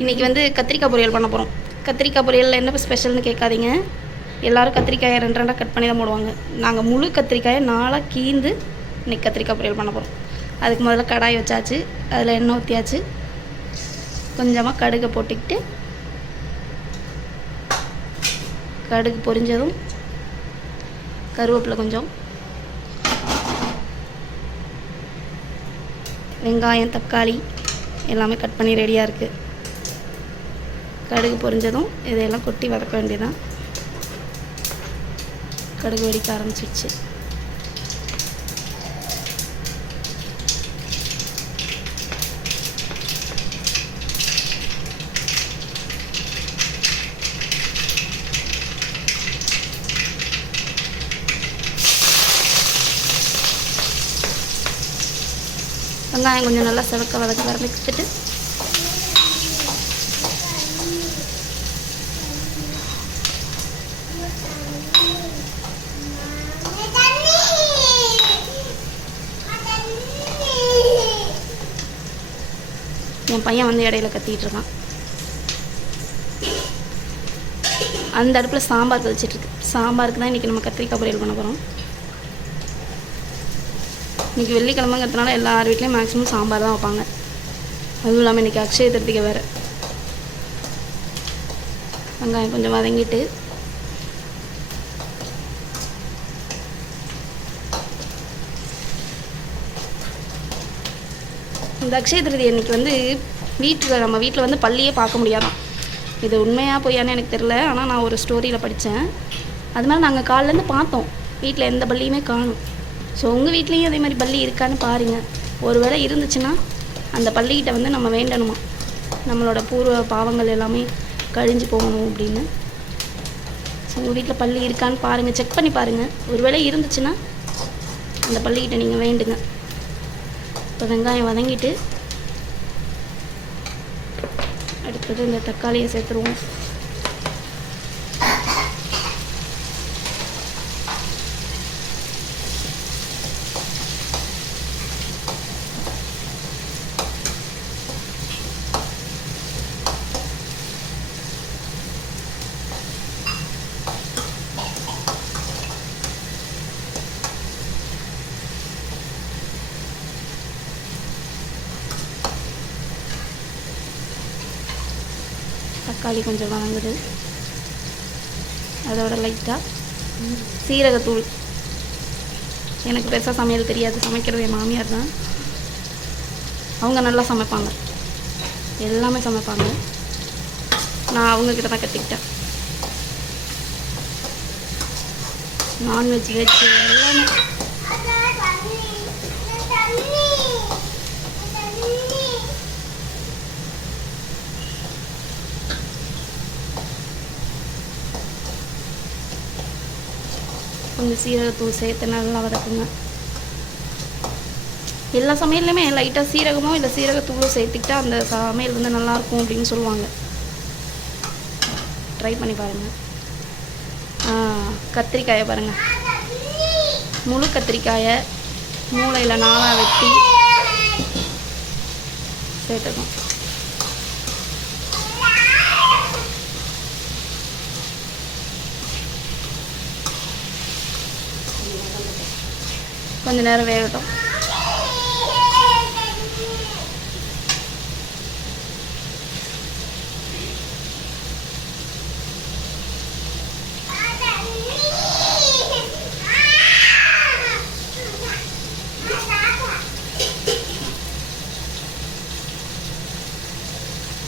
இன்றைக்கி வந்து கத்திரிக்காய் பொரியல் பண்ண போகிறோம். கத்திரிக்காய் பொரியல் என்ன ஸ்பெஷல்னு கேட்காதீங்க. எல்லோரும் கத்திரிக்காயை ரெண்டு ரெண்டாக கட் பண்ணி தான் போடுவாங்க. நாங்கள் முழு கத்திரிக்காயை 4ஆக கீந்து இன்றைக்கி கத்திரிக்காய் பொரியல் பண்ண போகிறோம். அதுக்கு முதல்ல கடாய் வச்சாச்சு, அதில் எண்ணெய் ஊற்றியாச்சு. கொஞ்சமாக கடுகை போட்டுக்கிட்டு கடுகு பொரிஞ்சதும் கருவேப்பிலை கொஞ்சம், வெங்காயம் தக்காளி எல்லாமே கட் பண்ணி ரெடியாக இருக்குது. கடுகு பொரிஞ்சதும் இதையெல்லாம் கொட்டி வதக்க வேண்டியதான். கடுகு வெடிக்க ஆரம்பிச்சிடுச்சு. வெங்காயம் கொஞ்சம் நல்லா செவக்க வதக்கிட்டு என் பையன் வந்து இடையில கத்திக்கிட்டு இருக்கான். அந்த அடுப்பில் சாம்பார் கழிச்சிட்ருக்கு. சாம்பாருக்கு தான் இன்றைக்கி நம்ம கத்திரிக்காய் பொரியல் பண்ண போகிறோம். இன்றைக்கி வெள்ளிக்கிழமைங்கிறதுனால எல்லார் வீட்லேயும் மேக்ஸிமம் சாம்பார் தான் வைப்பாங்க. அதுவும் இல்லாமல் இன்றைக்கி அக்ஷய திருத்திகை வேறு. வெங்காயம் கொஞ்சம் வதங்கிட்டு இந்த அக்ஷய திருதி அன்றைக்கி வந்து நம்ம வீட்டில் வந்து பள்ளியே பார்க்க முடியாதான். இது உண்மையாக பொய்யான்னு எனக்கு தெரில. ஆனால் நான் ஒரு ஸ்டோரியில் படித்தேன். அது மாதிரி நாங்கள் காலிலேருந்து பார்த்தோம், வீட்டில் எந்த பள்ளியுமே காணும். ஸோ உங்கள் வீட்லேயும் அதே மாதிரி பள்ளி இருக்கான்னு பாருங்கள். ஒரு வேளை இருந்துச்சுன்னா அந்த பள்ளிக்கிட்ட வந்து நம்ம வேண்டணுமா, நம்மளோட பூர்வ பாவங்கள் எல்லாமே கழிஞ்சு போகணும் அப்படின்னு. ஸோ உங்கள் வீட்டில் பள்ளி இருக்கான்னு பாருங்கள், செக் பண்ணி பாருங்கள். ஒரு வேளை இருந்துச்சுன்னா அந்த பள்ளிக்கிட்ட நீங்கள் வேண்டுங்க. இப்போ வெங்காயம் வதங்கிட்டு அடுத்தது இந்த தக்காளியை சேர்த்துருவோம். தக்காளி கொஞ்சம் வதங்குது. அதோட லைட்டாக சீரகத்தூள். எனக்கு பெருசாக சமையல் தெரியாது, சமைக்கிறது என் மாமியார் தான். அவங்க நல்லா சமைப்பாங்க, எல்லாமே சமைப்பாங்க. நான் அவங்கக்கிட்ட தான் கற்றுக்கிட்டேன். நான்வெஜ் வெஜ் எல்லாமே. கொஞ்சம் சீரகத்தூள் சேர்த்து நல்லா வதக்குங்க. எல்லா சமையல்லையுமே லைட்டாக சீரகமோ இல்லை சீரகத்தூளும் சேர்த்துக்கிட்டா அந்த சமையல் வந்து நல்லாயிருக்கும் அப்படின்னு சொல்லுவாங்க. ட்ரை பண்ணி பாருங்கள். கத்திரிக்காயை பாருங்கள், முழு கத்திரிக்காயை மூளையில் 4ஆக வெட்டி சேர்த்துக்கணும். கொஞ்ச நேரம் வேகட்டும்.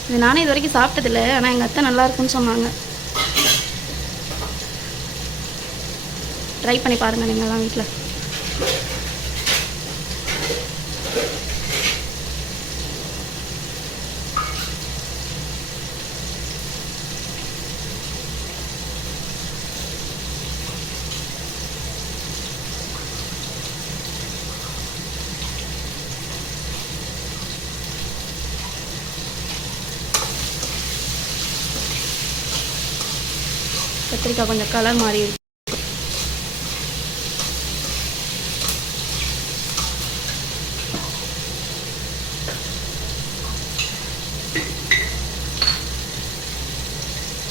இது நானே இது வரைக்கும் சாப்பிட்டதில்லை, ஆனால் எங்கள் அத்தை நல்லா இருக்குன்னு சொன்னாங்க. ட்ரை பண்ணி பாருங்கள் நீங்கள்லாம் வீட்டில். கத்திரிக்காய் கொஞ்சம் கலர் மாறி இருக்கு.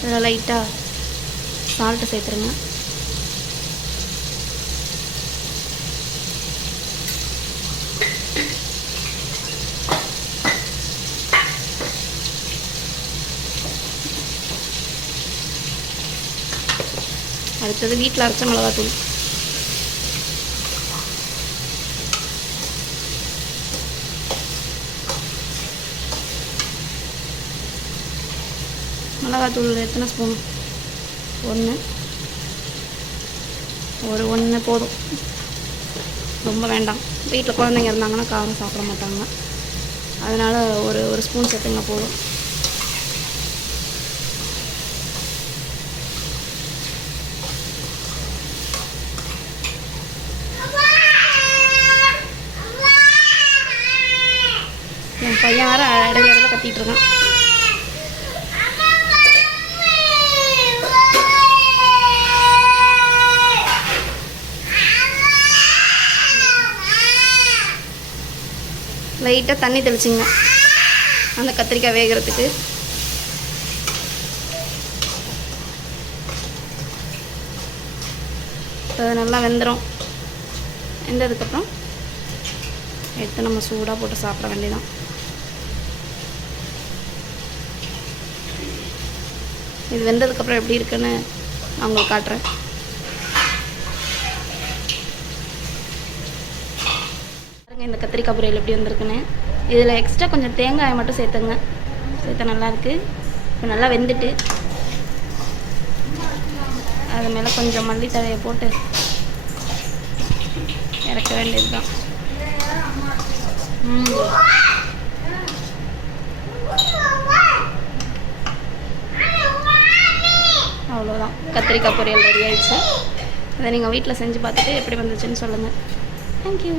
இதில் லைட்டாக சால்ட்டு சேர்த்துருங்க. அடுத்தது வீட்டில் அரைச்ச மிளகாத்தூள். மிளகாத்தூள் எத்தனை ஸ்பூன்? 1 போதும், ரொம்ப வேண்டாம். வீட்டில் குழந்தைங்க இருந்தாங்கன்னா காரம் சாப்பிட மாட்டாங்க, அதனால் ஒரு ஸ்பூன் சேர்த்துங்க போதும். என் பையன் வேறு இடையில கத்திட்டு இருக்கான். லைட்டாக தண்ணி தெளிச்சிங்க அந்த கத்திரிக்காய் வேகிறதுக்கு. இப்போ நல்லா வெந்ததுக்கப்புறம் எடுத்து நம்ம சூடாக போட்டு சாப்பிட வேண்டியதான். இது வெந்ததுக்கப்புறம் எப்படி இருக்குன்னு நான் உங்களுக்கு காட்டுறேன். பாருங்கள் இந்த கத்திரிக்காய் பொரியல் எப்படி வந்திருக்குன்னு. இதில் எக்ஸ்ட்ரா கொஞ்சம் தேங்காயை மட்டும் சேர்த்துங்க, சேர்த்தா நல்லாயிருக்கு. இப்போ நல்லா வெந்துட்டு அது மேலே கொஞ்சம் மல்லித்தழையை போட்டு இறக்க வேண்டியது தான். அவ்வளோதான், கத்திரிக்காய் பொரியல் ரெடி ஆயிடுச்சு. அதை நீங்கள் வீட்டில் செஞ்சு பார்த்துட்டு எப்படி வந்துச்சுன்னு சொல்லுங்கள். தேங்க்யூ.